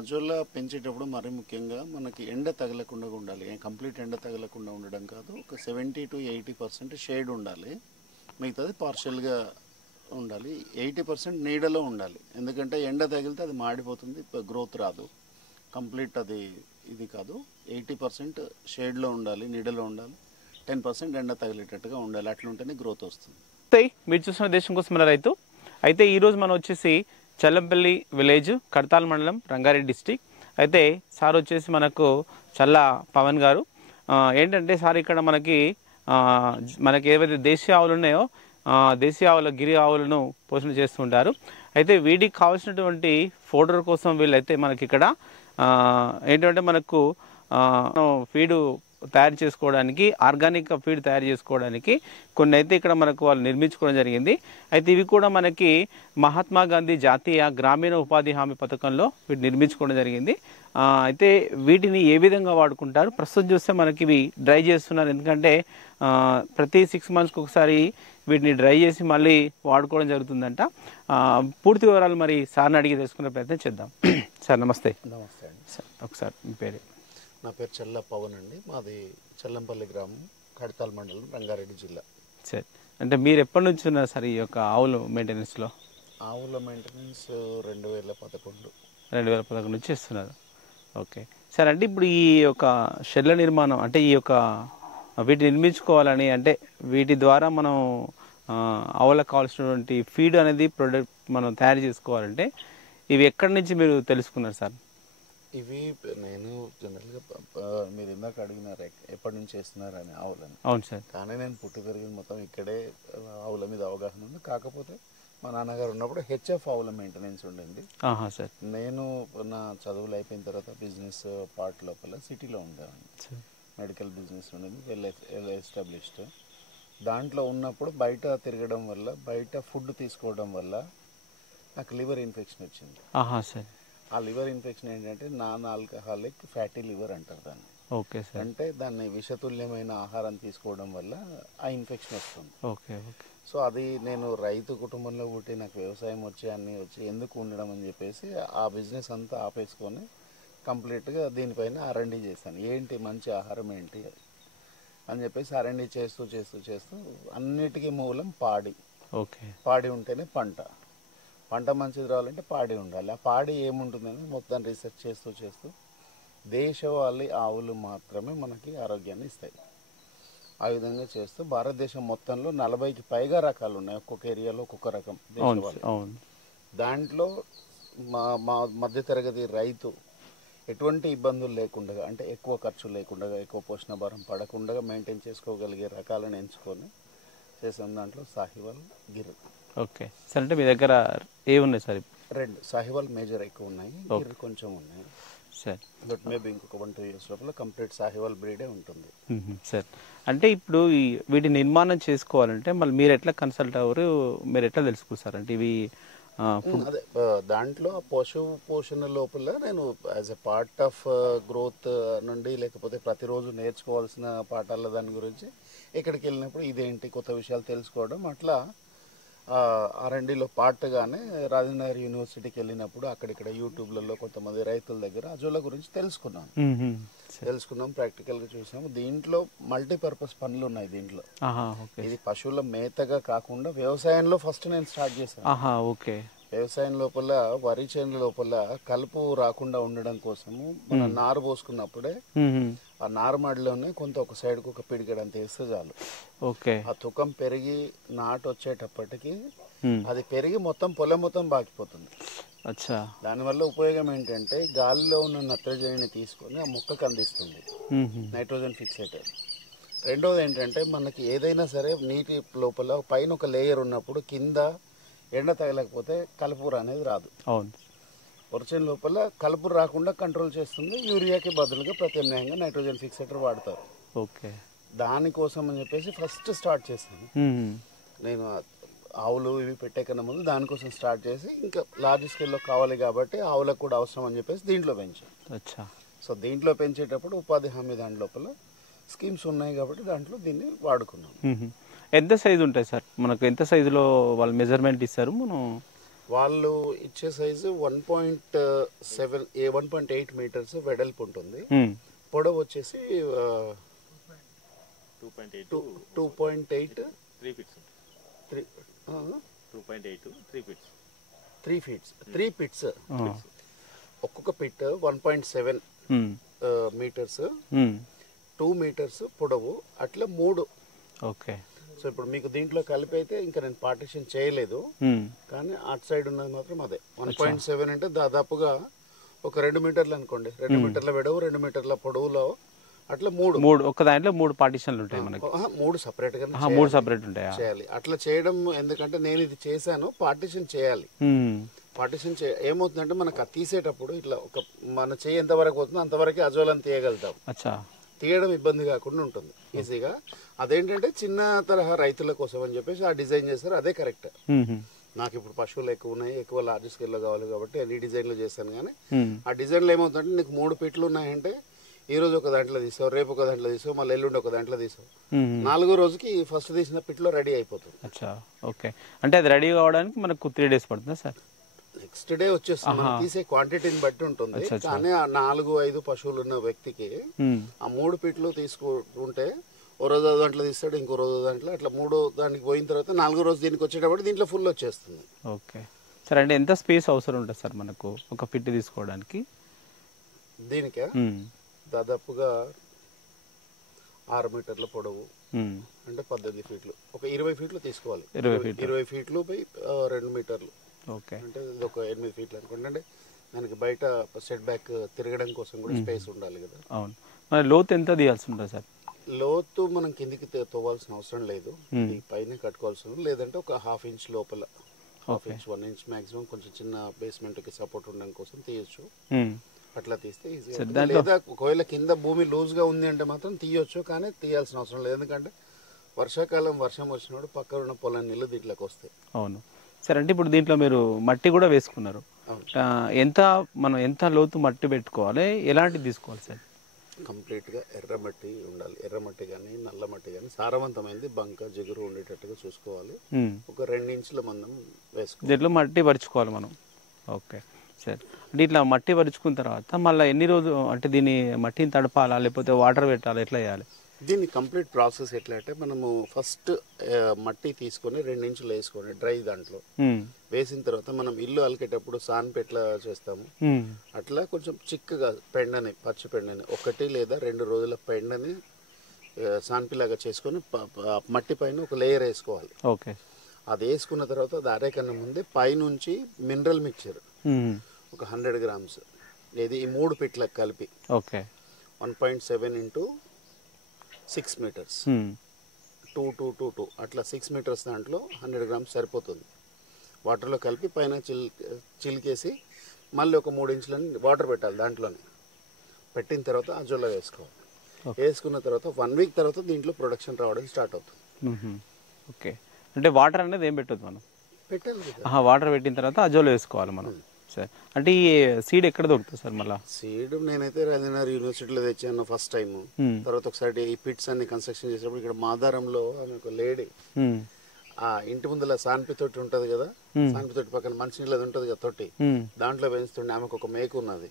Azolla పెంచేటప్పుడు మరీ ముఖ్యంగా మనకి ఎండ తగలకుండా ఉండాలి. కంప్లీట్ ఎండ తగలకుండా ఉండడం కాదు, ఒక 70 to 80% షేడ్ ఉండాలి, మిగతాది పార్షియల్గా ఉండాలి. 80% నీడలో ఉండాలి, ఎందుకంటే ఎండ తగిలితే అది మాడిపోతుంది, గ్రోత్ రాదు. కంప్లీట్ అది ఇది కాదు. 80% షేడ్లో ఉండాలి, నీడలో ఉండాలి, 10% ఎండ తగిలేటట్టుగా ఉండాలి. అట్లుంటేనే గ్రోత్ వస్తుంది. మీరు చూసిన దేశం కోసం మన రైతు అయితే ఈరోజు మనం వచ్చేసి చల్లంపల్లి విలేజ్, కడతాల్ మండలం, రంగారెడ్డి డిస్టిక్. అయితే సార్ వచ్చేసి మనకు చల్లా పవన్ గారు. ఏంటంటే సార్ ఇక్కడ మనకి ఏవైతే దేశీయ ఆవులు ఉన్నాయో దేశీయ ఆవుల గిరి ఆవులను పోషణ చేస్తుంటారు. అయితే వీటికి కావాల్సినటువంటి ఫోడర్ కోసం వీళ్ళైతే మనకి ఇక్కడ ఏంటంటే మనకు ఫీడు తయారు చేసుకోవడానికి, ఆర్గానిక్ ఫీడ్ తయారు చేసుకోవడానికి కొన్ని అయితే ఇక్కడ మనకు వాళ్ళు నిర్మించుకోవడం జరిగింది. అయితే ఇవి కూడా మనకి మహాత్మా గాంధీ జాతీయ గ్రామీణ ఉపాధి హామీ పథకంలో వీటిని నిర్మించుకోవడం జరిగింది. అయితే వీటిని ఏ విధంగా వాడుకుంటారు ప్రస్తుతం చూస్తే మనకి ఇవి డ్రై చేస్తున్నారు, ఎందుకంటే ప్రతి 6 monthsకి ఒకసారి వీటిని డ్రై చేసి మళ్ళీ వాడుకోవడం జరుగుతుందంట. పూర్తి వివరాలు మరి సార్ని అడిగి తెలుసుకునే ప్రయత్నం చేద్దాం. సార్ నమస్తే. నమస్తే అండి. సార్ ఒకసారి మీ పేరు? నా పేరు చల్లా పవన్ అండి. మాది చల్లంపల్లి గ్రామం, కడతాల్ మండలం, రంగారెడ్డి జిల్లా. సార్ అంటే మీరు ఎప్పటి నుంచి ఉన్నారు సార్ ఈ యొక్క ఆవులు మెయింటెనెన్స్లో? ఆవుల మెయింటెనెన్స్ 2011 నుంచి ఇస్తున్నారు. Okay sir. అంటే ఇప్పుడు ఈ యొక్క షెడ్ల నిర్మాణం అంటే ఈ యొక్క వీటిని నిర్మించుకోవాలని, అంటే వీటి ద్వారా మనం ఆవులకు కావాల్సినటువంటి ఫీడ్ అనేది ప్రొడక్ట్ మనం తయారు చేసుకోవాలంటే ఇవి ఎక్కడి నుంచి మీరు తెలుసుకున్నారు సార్? ఇవి నేను జనరల్గా మీరు ఇందాక అడిగినారు ఎప్పటి నుంచి చేస్తున్నారని ఆవులని. అవును సార్. కానీ నేను పుట్టి పెరిగింది మొత్తం ఇక్కడే, ఆవుల మీద అవగాహన ఉంది. కాకపోతే మా నాన్నగారు ఉన్నప్పుడు హెచ్ఎఫ్ ఆవుల మెయింటెనెన్స్ ఉండింది. సార్ నేను నా చదువులు అయిపోయిన తర్వాత బిజినెస్ పార్ట్ లోపల సిటీలో ఉండేవాడిని. మెడికల్ బిజినెస్ ఉండేది, వెల్ ఎస్టాబ్లిష్డ్. దాంట్లో ఉన్నప్పుడు బయట తిరగడం వల్ల, బయట ఫుడ్ తీసుకోవడం వల్ల నాకు లివర్ ఇన్ఫెక్షన్ వచ్చింది. సార్. ఆ లివర్ ఇన్ఫెక్షన్ ఏంటంటే నాన్ ఆల్కహాలిక్ ఫ్యాటీ లివర్ అంటారు దాన్ని. Okay sir. అంటే దాన్ని విషతుల్యమైన ఆహారం తీసుకోవడం వల్ల ఆ ఇన్ఫెక్షన్ వస్తుంది. Okay okay. సో అది నేను రైతు కుటుంబంలో పుట్టి నాకు వ్యవసాయం వచ్చి అన్నీ వచ్చి ఎందుకు ఉండడం అని చెప్పేసి ఆ బిజినెస్ అంతా ఆపేసుకొని కంప్లీట్గా దీనిపైన R&D చేశాను. ఏంటి మంచి ఆహారం ఏంటి అని చెప్పేసి R&D చేస్తూ చేస్తూ చేస్తూ అన్నిటికీ మూలం పాడి. ఓకే. పాడి ఉంటేనే పంట మంచిది రావాలంటే పాడి ఉండాలి. ఆ పాడి ఏముంటుందని మొత్తం రీసెర్చ్ చేస్తూ చేస్తూ దేశవాళీ ఆవులు మాత్రమే మనకి ఆరోగ్యాన్ని ఇస్తాయి. ఆ విధంగా చేస్తూ భారతదేశం మొత్తంలో 40కి పైగా రకాలు ఉన్నాయి, ఒక్కొక్క ఏరియాలో ఒక్కొక్క రకం దేశవాళీ. దాంట్లో మా మధ్యతరగతి రైతు ఎటువంటి ఇబ్బందులు లేకుండా, అంటే ఎక్కువ ఖర్చు లేకుండా, ఎక్కువ పోషణ భారం పడకుండా మెయింటైన్ చేసుకోగలిగే రకాలను ఎంచుకొని చేసిన దాంట్లో సాహివాల్, గిర్. Okay sir. అంటే మీ దగ్గర ఏ ఉన్నాయి సార్? 2 సాహివాల్ మేజర్ ఎక్కువ ఉన్నాయి, గిర్ కొంచెం ఉన్నాయి సార్. బట్ మేబీ ఇంకొక 1-2 years లోపల కంప్లీట్ సాహివాల్ బ్రీడే ఉంటుంది సార్. అంటే ఇప్పుడు వీటి నిర్మాణం చేసుకోవాలంటే మళ్ళీ మీరు ఎట్లా కన్సల్ట్ అవ్వరు, మీరు ఎట్లా తెలుసుకుంటారు? అంటే ఇవి అదే దాంట్లో పశు పోషణ లోపల నేను as a part of growth నుండి, లేకపోతే ప్రతిరోజు నేర్చుకోవాల్సిన పాఠాల దాని గురించి ఇక్కడికి వెళ్ళినప్పుడు ఇదేంటి కొత్త విషయాలు తెలుసుకోవడం, అట్లా R&Dలో పార్ట్గానే రాజేంద్ర యూనివర్సిటీకి వెళ్ళినప్పుడు అక్కడిక్కడ యూట్యూబ్లలో కొంతమంది రైతుల దగ్గర అజోలా గురించి తెలుసుకున్నాం, ప్రాక్టికల్గా చూసాము. దీంట్లో మల్టీపర్పస్ పనులు ఉన్నాయి దీంట్లో. ఇది పశువుల మేతగా కాకుండా వ్యవసాయంలో ఫస్ట్ నేను స్టార్ట్ చేశాను. ఓకే. వ్యవసాయం లోపల వరి చేనుల లోపల కలుపు రాకుండా ఉండడం కోసము మనం నారు పోసుకున్నప్పుడే ఆ నారుమడిలోనే కొంత ఒక సైడ్కు ఒక పిడిగడంత వేస్తే చాలు. ఓకే. ఆ తుకం పెరిగి నాటు వచ్చేటప్పటికి అది పెరిగి మొత్తం పొలం మొత్తం బాకిపోతుంది. దానివల్ల ఉపయోగం ఏంటంటే గాలిలో ఉన్న నత్రజనిని తీసుకొని ఆ మొక్కకు అందిస్తుంది, నైట్రోజన్ ఫిక్సేటెడ్. రెండోది ఏంటంటే మనకి ఏదైనా సరే నీటి లోపల పైన ఒక లేయర్ ఉన్నప్పుడు కింద ఎండ తగలకపోతే కలుపు అనేది రాదు. వరిచేను లోపల కలుపు రాకుండా కంట్రోల్ చేస్తుంది. యూరియాకి బదులుగా ప్రత్యామ్నాయంగా నైట్రోజన్ ఫిక్సేటర్ వాడతారు. ఓకే. దానికోసం అని చెప్పేసి ఫస్ట్ స్టార్ట్ చేశాను నేను. ఆవులు ఇవి పెట్టే కన్నా ముందు దానికోసం స్టార్ట్ చేసి ఇంకా లార్జ్ స్కేల్లో కావాలి కాబట్టి ఆవులకు కూడా అవసరం అని చెప్పేసి దీంట్లో పెంచాను. సో దీంట్లో పెంచేటప్పుడు ఉపాధి హామీ దాని లోపల స్కీమ్స్ ఉన్నాయి కాబట్టి దాంట్లో దీన్ని వాడుకున్నాం. ఎంత సైజు ఉంటాయి సార్? మనకు ఎంత సైజులో వాళ్ళు మెజర్మెంట్ ఇస్తారు? మనం వాళ్ళు ఇచ్చే సైజు 1.7 1.8 మీటర్స్ వెడల్పు ఉంటుంది. పొడవు వచ్చేసి 2.8 3 ఫీట్స్. ఒక్కొక్క పిట్ 1.7 మీటర్స్, 2 మీటర్స్ పొడవు, అట్లా 3. ఓకే. సో ఇప్పుడు మీకు దీంట్లో కలిపి అయితే ఇంకా నేను పార్టిషన్ చేయలేదు, కానీ అటు సైడ్ ఉన్నది మాత్రం అదే 1.7 అంటే దాదాపుగా ఒక 2 మీటర్లు అనుకోండి. 2 మీటర్ల వెడవు, 2 మీటర్ల పొడవులో అట్లా 3 ఒక దాంట్లో 3 పార్టిషన్లు ఉంటాయి మనకి. 3 సపరేట్ గా 3 సపరేట్ ఉంటాయా? చేయాలి. అట్లా చేయడం ఎందుకంటే నేను ఇది చేశాను, పార్టిషన్ చేయాలి. పార్టిషన్ ఏమవుతుందంటే మనకు తీసేటప్పుడు ఇట్లా ఒక మన చేయి ఎంత వరకు అవుతుందో అంతవరకు అజోలను తీయగలుగుతాం. తీయడం ఇబ్బంది కాకుండా ఉంటుంది ఈజీగా. అదేంటంటే చిన్న తరహా రైతుల కోసం అని చెప్పేసి ఆ డిజైన్ చేస్తారు, అదే కరెక్ట్. నాకు ఇప్పుడు పశువులు ఎక్కువ ఉన్నాయి, ఎక్కువ లార్జ్ స్కేల్ లో కావాలి కాబట్టి అన్ని డిజైన్లు చేస్తాను. కానీ ఆ డిజైన్లో ఏమవుతుందంటే నీకు 3 పిట్లు ఉన్నాయంటే ఈ రోజు ఒక దాంట్లో తీసావు, రేపు ఒక దాంట్లో తీసావు, మళ్ళీ ఎల్లుండి ఒక దాంట్లో తీసావు, 4వ రోజుకి ఫస్ట్ తీసిన పిట్లో రెడీ అయిపోతుంది. ఓకే. అంటే అది రెడీ కావడానికి మనకు 3 days పడుతుందా సార్? నెక్స్ట్ డే వచ్చేస్తుంది. మనం తీసే క్వాంటిటీని బట్టి ఉంటుంది. కానీ ఆ 4-5 పశువులు ఉన్న వ్యక్తికి ఆ 3 పిట్లు తీసుకుంటే ఓ రోజు దాంట్లో తీస్తాడు, ఇంకో రోజు దాంట్లో, అట్లా 3 దానికి పోయిన తర్వాత 4వ రోజు దీనికి వచ్చేటప్పుడు దీంట్లో ఫుల్ వచ్చేస్తుంది. Okay sir. అంటే ఎంత స్పేస్ అవసరం ఉంటుంది సార్ మనకు ఒక పిట్ తీసుకోవడానికి? దీనికే దాదాపుగా 6 మీటర్ల పొడవు అంటే 18 ఫీట్లు, ఒక 20 ఫీట్లు తీసుకోవాలి. 20 ఫీట్లు బై 2 మీటర్లు అంటే ఒక 8 ఫీట్లు అనుకోండి. అంటే దానికి బయట సెట్ బ్యాక్ తిరగడం కోసం కూడా స్పేస్ ఉండాలి కదా. అవును. మరి లోతు ఎంత తీయాల్సి ఉంటుంది సార్? లోతు మనం కిందికి తవ్వాల్సిన అవసరం లేదు, పైన కట్టుకోవాల్సిన, లేదంటే ఒక 1/2 ఇంచ్ లోపల, 1/2 ఇంచ్ 1 ఇంచ్ మాక్సిమం కొంచెం చిన్న బేస్మెంట్ కి సపోర్ట్ ఉండడం కోసం తీయొచ్చు. అట్లా తీస్తే ఈజీ. లేదా ఒకవేళ కింద భూమి లూజ్ గా ఉంది అంటే మాత్రం తీయొచ్చు, కానీ తీయాల్సిన అవసరం లేదు. ఎందుకంటే వర్షాకాలం వర్షం వచ్చినప్పుడు పక్కన ఉన్న పొలం నీళ్ళు దీంట్లోకి వస్తాయి. అవును సార్. అంటే ఇప్పుడు దీంట్లో మీరు మట్టి కూడా వేసుకున్నారు. మనం ఎంత లోతు మట్టి పెట్టుకోవాలి, ఎలాంటిది తీసుకోవాలి సార్? కంప్లీట్ గా ఎర్రమట్టి ఉండాలి. ఎర్రమట్టి కానీ నల్ల మట్టి కానీ సారవంతమైంది, బంక జిగురు ఉండేటట్టుగా చూసుకోవాలి. ఒక 2 ఇంచుల మందం వేసుకోవాలి. దీంట్లో మట్టి పరుచుకోవాలి మనం. Okay sir. అంటే ఇట్లా మట్టి పరుచుకున్న తర్వాత మళ్ళీ ఎన్ని రోజులు అంటే దీన్ని మట్టిని తడపాలా, లేకపోతే వాటర్ పెట్టాలా, ఎట్లా చేయాలి? దీన్ని కంప్లీట్ ప్రాసెస్ ఎట్లా అంటే మనము ఫస్ట్ మట్టి తీసుకొని 2 ఇంచులు వేసుకొని డ్రై దాంట్లో వేసిన తర్వాత మనం ఇల్లు అలికేటప్పుడు సాన్పెట్లా చేస్తాము, అట్లా కొంచెం చిక్కగా పెండని, పచ్చి పెండని 1 లేదా 2 రోజుల పెండని సాన్పిలాగా చేసుకొని మట్టి పైన ఒక లేయర్ వేసుకోవాలి. ఓకే. అది వేసుకున్న తర్వాత అది అరేకన్నా ముందే పైనుంచి మినరల్ మిక్చర్ ఒక 100 grams, ఇది ఈ 3 పిట్లకు కలిపి 1.7 into 6 meters 2 అట్లా 6 meters దాంట్లో 100 grams సరిపోతుంది. వాటర్లో కలిపి పైన చిలికేసి మళ్ళీ ఒక 3 ఇంచులని వాటర్ పెట్టాలి. దాంట్లోనే పెట్టిన తర్వాత అజోలా వేసుకోవాలి. వేసుకున్న తర్వాత 1 week తర్వాత దీంట్లో ప్రొడక్షన్ రావడం స్టార్ట్ అవుతుంది. ఓకే. అంటే వాటర్ అనేది ఏం పెట్టదు మనం? పెట్టాలి కదా. వాటర్ పెట్టిన తర్వాత అజోలా వేసుకోవాలి మనం. సార్ అంటే ఈ సీడ్ ఎక్కడ దొరుకుతుంది సార్? మళ్ళీ సీడ్ నేనైతే రాజేంద్ర యూనివర్సిటీలో తెచ్చాను ఫస్ట్ టైం. తర్వాత ఒకసారి ఈ పిట్స్ అన్ని కన్స్ట్రక్షన్ చేసినప్పుడు ఇక్కడ మాదారంలో ఆమె ఒక లేడీ ఆ ఇంటి ముందర సాన్పి తొట్టి ఉంటది కదా, సాన్పి తొట్టి పక్కన మంచినీళ్ళది ఉంటది కదా తొట్టి, దాంట్లో పెంచుతుండే ఆమెకు ఒక మేక ఉన్నది.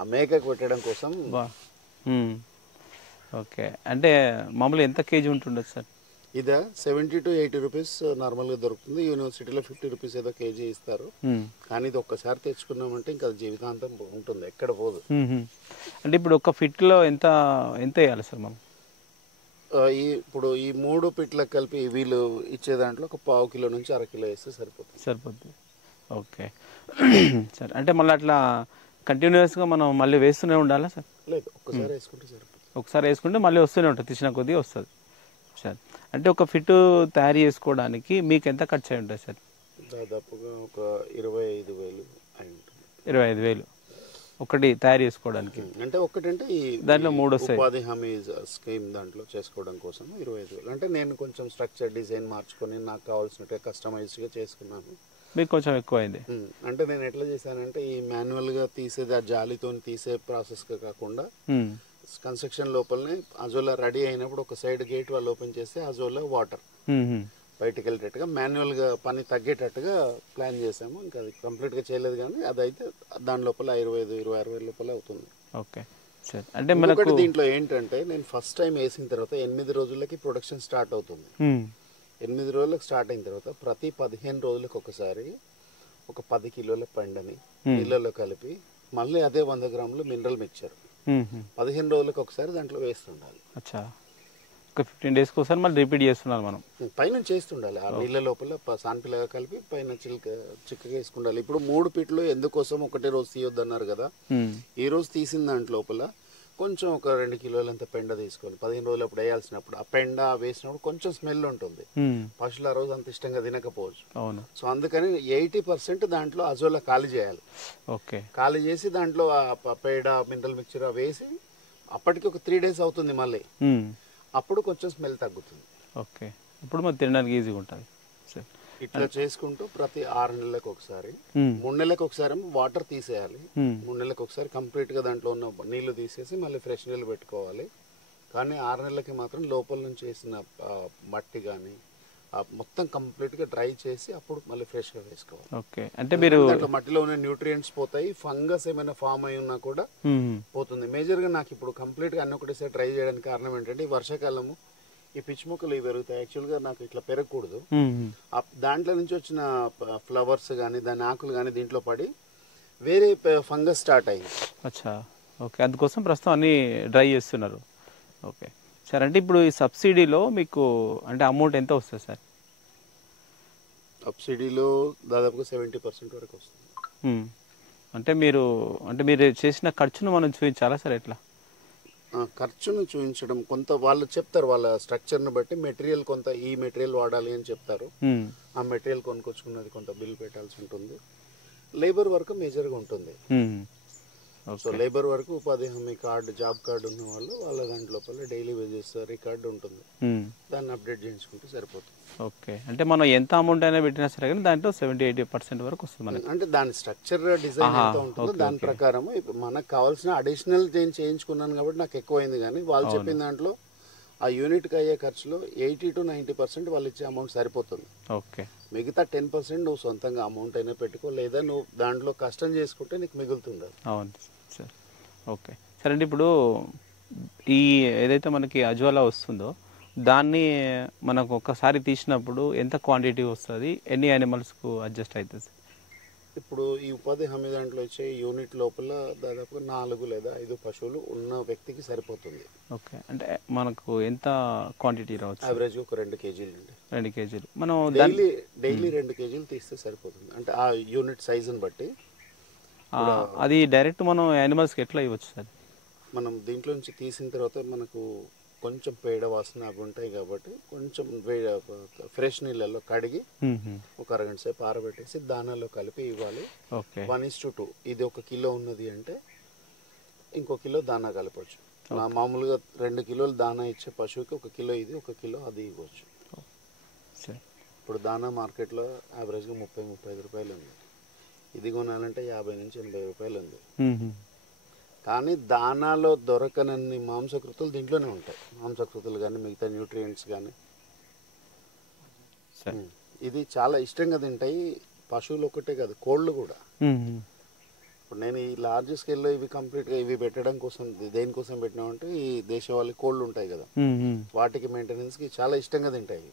ఆ మేకకు పెట్టడం కోసం. ఓకే. అంటే మామూలు ఎంత కేజీ ఉంటుండదు సార్? ఇదా 70 to 80 రూపీస్ నార్మల్ గా దొరుకుతుంది. యూనివర్సిటీలో 50 రూపీస్ ఏదో కేజీ ఇస్తారు. కానీ ఇది ఒక్కసారి తెచ్చుకున్నామంటే ఇంకా జీవితాంతం ఉంటుంది, ఎక్కడ పోదు. అంటే ఇప్పుడు ఒక ఫిట్ లో ఎంత వేయాలి సార్ మనం? ఇప్పుడు ఈ 3 పిట్లకు కలిపి వీళ్ళు ఇచ్చే దాంట్లో ఒక 1/2 కిలో నుంచి 1/2 కిలో వేస్తే సరిపోతుంది. Okay sir. అంటే మళ్ళీ అట్లా కంటిన్యూస్ గా మనం మళ్ళీ వేస్తూనే ఉండాలా సార్? లేదు, ఒక్కసారి వేసుకుంటే సరిపోతుంది. ఒకసారి వేసుకుంటే మళ్ళీ వస్తూనే ఉంటుంది, తీసిన కొద్దిగా వస్తుంది సార్. అంటే ఒక ఫిట్ తయారు చేసుకోవడానికి మీకు ఎంత ఖర్చు అయి ఉంటుంది సార్? దాదాపుగా ఒక 25,000 అయి ఉంటుంది. 25,000 ఒకటి తయారు చేసుకోవడానికి. అంటే ఒకటంటే ఈ దాంట్లో 3 వస్తాయి. ఉపాధి హామీ స్కీమ్ దాంట్లో చేసుకోవడం కోసం 25,000. అంటే నేను కొంచెం స్ట్రక్చర్ డిజైన్ మార్చుకొని నాకు కావాల్సినట్టు కస్టమైజ్డ్ గా చేసుకున్నాను. మీకు కొంచెం ఎక్కువ అయింది. అంటే నేను ఎట్లా చేశానంటే ఈ మాన్యువల్ గా తీసేది ఆ జాలితో తీసే ప్రాసెస్ గా కాకుండా కన్స్ట్రక్షన్ లోపలనే అజోలా రెడీ అయినప్పుడు ఒక సైడ్ గేట్ వాళ్ళు ఓపెన్ చేస్తే అజోలా వాటర్, బయటికి వెళ్ళేటట్టుగా మాన్యువల్గా పని తగ్గేటట్టుగా ప్లాన్ చేసాము. ఇంకా అది కంప్లీట్గా చేయలేదు కానీ అదైతే దాని లోపల 25-26 వేల లోపల అవుతుంది. Okay sir. అంటే ఇంకొకటి మనకు దీంట్లో ఏంటంటే నేను ఫస్ట్ టైం వేసిన తర్వాత 8 రోజులకి ప్రొడక్షన్ స్టార్ట్ అవుతుంది. 8 రోజులకు స్టార్ట్ అయిన తర్వాత ప్రతి 15 రోజులకు ఒకసారి ఒక 10 కిలోల పెండని నీళ్ళలో కలిపి మళ్ళీ అదే 100 గ్రాములు మినరల్ మిక్చర్ 15 రోజులకు ఒకసారి దాంట్లో వేస్తుండాలి. అచ్చా, ఒక 15 డేస్కి ఒకసారి మళ్ళీ రిపీట్ చేస్తున్నారు మనం. పైన చేస్తుండాలి ఆ నీళ్ళ లోపల సాన్పిల్లగా కలిపి పైన చిక్కగా వేసుకుండాలి. ఇప్పుడు 3 పిట్లు ఎందుకోసం ఒకటే రోజు తీయొద్దు అన్నారు కదా, ఈ రోజు తీసిన దాంట్ లోపల కొంచెం ఒక 2 కిలోలంత పెండ తీసుకొని 15 రోజులు అప్పుడు వేయాల్సినప్పుడు ఆ పెండ వేసినప్పుడు కొంచెం స్మెల్ ఉంటుంది. పశువులు ఆ రోజు అంత ఇష్టంగా తినకపోవచ్చు. అవును. సో అందుకని 80% దాంట్లో అజోలా ఖాళీ చేయాలి. ఓకే. ఖాళీ చేసి దాంట్లో ఆ పేడ మినరల్ మిక్చర్ వేసి అప్పటికి ఒక 3 days అవుతుంది మళ్ళీ, అప్పుడు కొంచెం స్మెల్ తగ్గుతుంది. ఓకే, ఇప్పుడు మరి తినడానికి ఈజీగా ఉంటుంది. ఇట్లా చేసుకుంటూ ప్రతి 6 నెలలకు ఒకసారి 3 నెలలకు ఒకసారి వాటర్ తీసేయాలి. 3 నెలలకు ఒకసారి కంప్లీట్ గా దాంట్లో ఉన్న నీళ్లు తీసేసి మళ్ళీ ఫ్రెష్ నీళ్ళు పెట్టుకోవాలి. కానీ 6 నెలలకి మాత్రం లోపల నుంచి వేసిన మట్టి కానీ మొత్తం కంప్లీట్ గా డ్రై చేసి అప్పుడు మళ్ళీ ఫ్రెష్ గా వేసుకోవాలి. ఓకే, అంటే మీరు దాంట్లో మట్టిలో ఉన్న న్యూట్రియంట్స్ పోతాయి, ఫంగస్ ఏమైనా ఫామ్ అయి ఉన్నా కూడా పోతుంది. మేజర్ గా నాకు ఇప్పుడు కంప్లీట్ గా అన్ని ఒకటేసారి డ్రై చేయడానికి కారణం ఏంటంటే ఈ వర్షాకాలము ఈ పిచ్చి మొక్కలు ఇవి పెరుగుతాయి. యాక్చువల్గా నాకు ఇట్లా పెరగకూడదు. దాంట్లో నుంచి వచ్చిన ఫ్లవర్స్ కానీ దాని ఆకులు కానీ దీంట్లో పడి వేరే ఫంగస్ స్టార్ట్ అయ్యింది. అచ్చా, ఓకే, అందుకోసం ప్రస్తుతం అన్ని డ్రై చేస్తున్నారు. ఓకే సార్, అంటే ఇప్పుడు ఈ సబ్సిడీలో మీకు అంటే అమౌంట్ ఎంత వస్తుంది సార్? సబ్సిడీలో దాదాపుగా 70% వరకు వస్తుంది. అంటే మీరు చేసిన ఖర్చును మనం చూపించాలా సార్? ఎట్లా ఖర్చును చూపించడం కొంత వాళ్ళు చెప్తారు, వాళ్ళ స్ట్రక్చర్ని బట్టి మెటీరియల్ కొంత ఈ మెటీరియల్ వాడాలి అని చెప్తారు. ఆ మెటీరియల్ కొనుక్కొచ్చుకున్నది కొంత బిల్ పెట్టాల్సి ఉంటుంది. లేబర్ వర్క్ మేజర్గా ఉంటుంది. సో లేబర్ వరకు ఉపాధి హామీ కార్డు, జాబ్ కార్డు ఉన్న వాళ్ళు వాళ్ళ దాంట్లో డైలీ వేజెస్ రికార్డు ఉంటుంది, దాన్ని అప్డేట్ చేయించుకుంటే సరిపోతుంది. ఓకే, అంటే మనం ఎంత అమౌంట్ అయినా పెట్టినా సరే కానీ దాంట్లో 70-80% వరకు వస్తుంది మనకి. అంటే దాని స్ట్రక్చర్ డిజైన్ ఎంత ఉంటుందో దాని ప్రకారం మనకు కావాల్సిన అడిషనల్ చేయించుకున్నాను కాబట్టి నాకు ఎక్కువైంది. కానీ వాళ్ళు చెప్పిన దాంట్లో ఆ యూనిట్కి అయ్యే ఖర్చులో 80-90% వాళ్ళు ఇచ్చే అమౌంట్ సరిపోతుంది. ఓకే, మిగతా 10% నువ్వు సొంతంగా అమౌంట్ అయినా పెట్టుకో, లేదా నువ్వు దాంట్లో కష్టం చేసుకుంటే నీకు మిగులుతుంది. అవును సార్. ఓకే సరే అండి, ఇప్పుడు ఈ ఏదైతే మనకి అజ్వాలా వస్తుందో దాన్ని మనకు ఒక్కసారి తీసినప్పుడు ఎంత క్వాంటిటీ వస్తుంది, ఎన్ని యానిమల్స్కు అడ్జస్ట్ అవుతుంది సార్? ఇప్పుడు ఈ ఉపాధి హామీ దాంట్లో వచ్చే యూనిట్ లోపల దాదాపుగా 4 లేదా 5 పశువులు ఉన్న వ్యక్తికి సరిపోతుంది. ఓకే, అంటే మనకు ఎంత క్వాంటిటీ రావచ్చు? యావరేజ్ ఒక 2 కేజీలు అండి. 2 కేజీలు మనం డైలీ 2 కేజీలు తీస్తే సరిపోతుంది. అంటే ఆ యూనిట్ సైజుని బట్టి. అది డైరెక్ట్ మనం యానిమల్స్కి ఎట్లా ఇవ్వచ్చు సార్? మనం దీంట్లో నుంచి తీసిన తర్వాత మనకు కొంచెం పేడ వాసన అవి ఉంటాయి కాబట్టి కొంచెం ఫ్రెష్ నీళ్ళలో కడిగి ఒక అరగంట సేపు ఆరబెట్టేసి దానాలో కలిపి ఇవ్వాలి. 1:2. ఇది 1 కిలో ఉన్నది అంటే ఇంకో కిలో దానా కలపచ్చు. మామూలుగా 2 కిలోలు దానా ఇచ్చే పశువుకి 1 కిలో ఇది 1 కిలో అది ఇవ్వచ్చు. ఇప్పుడు దానా మార్కెట్లో యావరేజ్గా 30-35 రూపాయలు ఉంది. ఇది కొనాలంటే 50-80 రూపాయలు ఉంది. కానీ దానాలో దొరకనన్ని మాంసకృతులు దీంట్లోనే ఉంటాయి. మాంసకృతులు కానీ మిగతా న్యూట్రియంట్స్ కానీ ఇది చాలా ఇష్టంగా తింటాయి. పశువులు ఒకటే కాదు, కోళ్ళు కూడా. ఇప్పుడు నేను ఈ లార్జ్ స్కేల్లో ఇవి కంప్లీట్గా ఇవి పెట్టడం కోసం దేనికోసం పెట్టినామంటే ఈ దేశవాళీ కోళ్ళు ఉంటాయి కదా, వాటికి మెయింటెనెన్స్కి చాలా ఇష్టంగా తింటాయి.